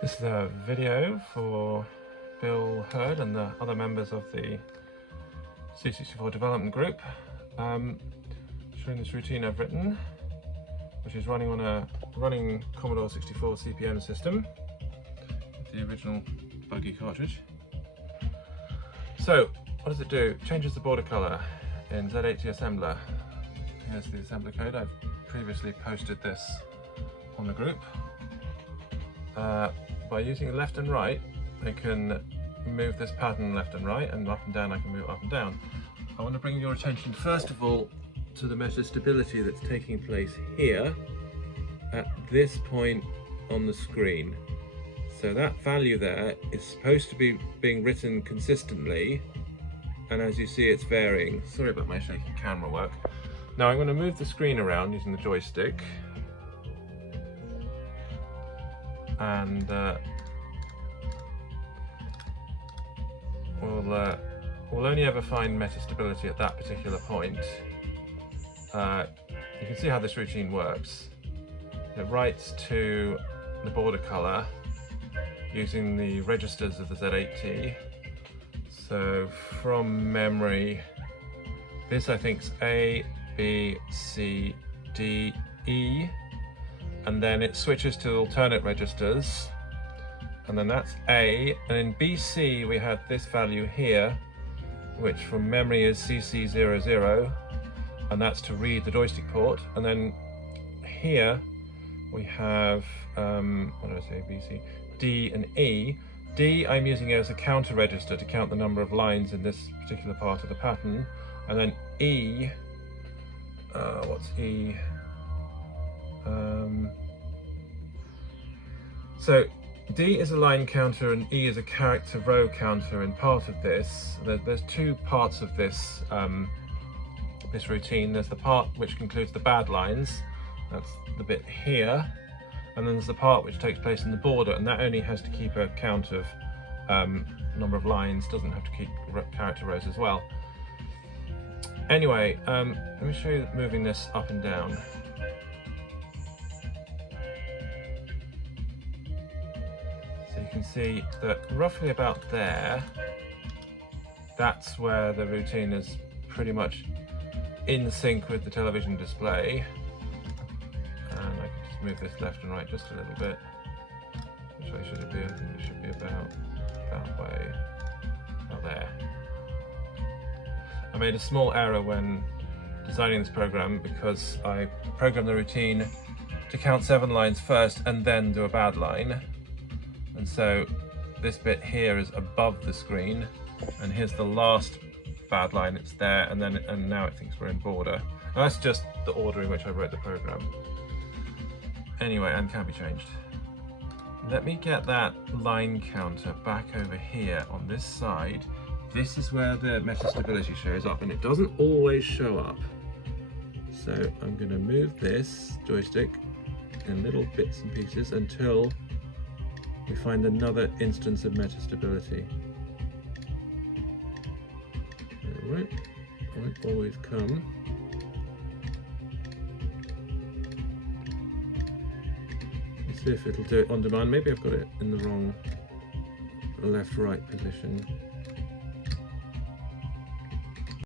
This is a video for Bill Hurd and the other members of the C64 development group, showing this routine I've written, which is running on a Commodore 64 CBM system, the original buggy cartridge. So, what does it do? It changes the border color in Z80 assembler. Here's the assembler code. I've previously posted this on the group. By using left and right, I can move this pattern left and right, and up and down I can move up and down. I want to bring your attention first of all to the metastability that's taking place here at this point on the screen. So that value there is supposed to be being written consistently, and as you see it's varying. Sorry about my shaky camera work. Now I'm going to move the screen around using the joystick, and we'll only ever find metastability at that particular point. You can see how this routine works. It writes to the border color using the registers of the Z80. So from memory, this I think is A, B, C, D, E, and then it switches to alternate registers, and then that's A, and in BC we had this value here, which from memory is CC00, and that's to read the joystick port. And then here we have, what did I say, BC, D and E. D I'm using as a counter register to count the number of lines in this particular part of the pattern, and then E, what's E? So D is a line counter and E is a character row counter in part of this. There's two parts of this this routine. There's the part which includes the bad lines, that's the bit here, and then there's the part which takes place in the border, and that only has to keep a count of number of lines, doesn't have to keep character rows as well. Anyway, let me show you moving this up and down. So you can see that roughly about there, that's where the routine is pretty much in sync with the television display. And I can just move this left and right just a little bit. Which way should it be? I think it should be about that way, about there. I made a small error when designing this program because I programmed the routine to count 7 lines first and then do a bad line. And so this bit here is above the screen, and here's the last bad line, it's there, and now it thinks we're in border. Now that's just the order in which I wrote the program. Anyway, and can be changed. Let me get that line counter back over here on this side. This is where the metastability shows up, and it doesn't always show up. So I'm going to move this joystick in little bits and pieces until we find another instance of metastability. Alright, won't always come. Let's see if it'll do it on demand. Maybe I've got it in the wrong left-right position.